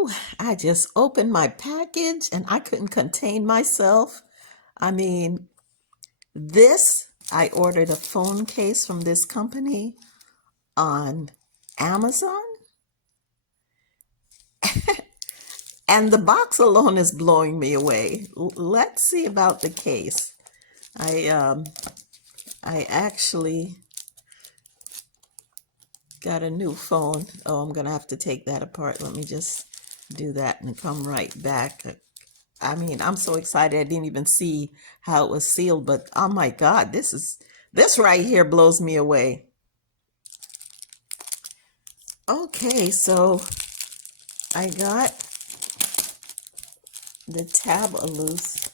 Ooh, I just opened my package and I couldn't contain myself. I mean, I ordered a phone case from this company on Amazon, and the box alone is blowing me away. Let's see about the case. I actually got a new phone. Oh, I'm gonna have to take that apart. Let me just do that and come right back. I mean, I'm so excited. I didn't even see how it was sealed, but oh my God, this right here blows me away. Okay, so I got the tab loose.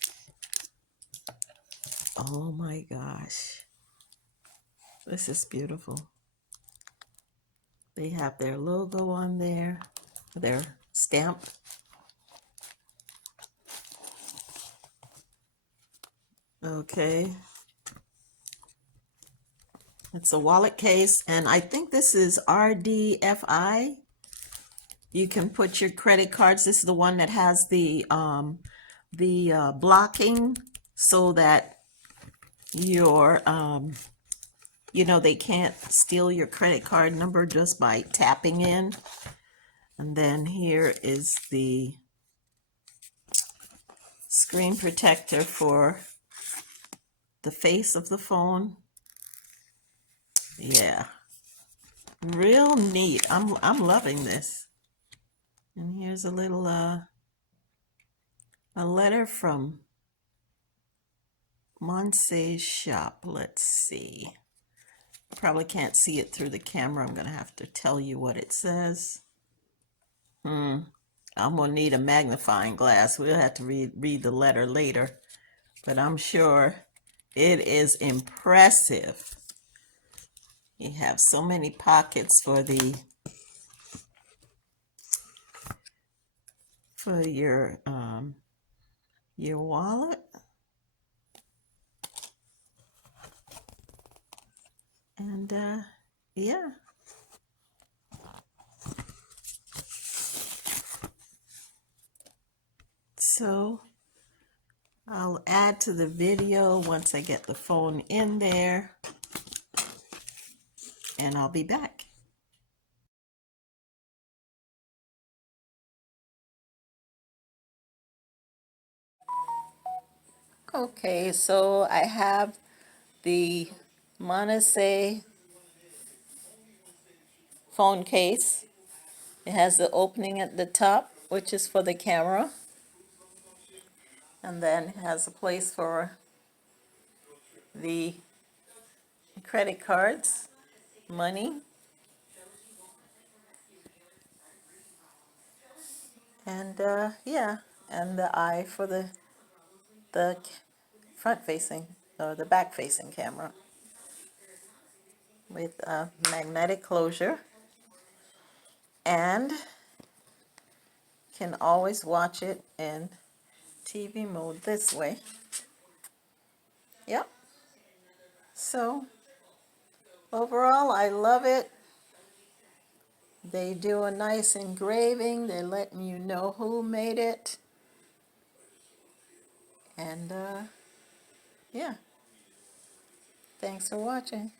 Oh my gosh. This is beautiful. They have their logo on there, their stamp. Okay. It's a wallet case, and I think this is RDFI. You can put your credit cards. This is the one that has the blocking so that your they can't steal your credit card number just by tapping in. And then here is the screen protector for the face of the phone. Yeah, real neat. I'm loving this. And here's a little a letter from Monasay shop. Let's see. Probably can't see it through the camera. I'm gonna have to tell you what it says. I'm gonna need a magnifying glass. We'll have to read the letter later, but I'm sure it is impressive. You have so many pockets for your wallet. And yeah. So I'll add to the video once I get the phone in there, and I'll be back. Okay, so I have the Monasay phone case. It has the opening at the top, which is for the camera, and then it has a place for the credit cards, money, and yeah, and the eye for the front facing or the back facing camera with a magnetic closure, and can always watch it in TV mode this way. Yep. So overall, I love it. They do a nice engraving. They let you know who made it. And yeah, thanks for watching.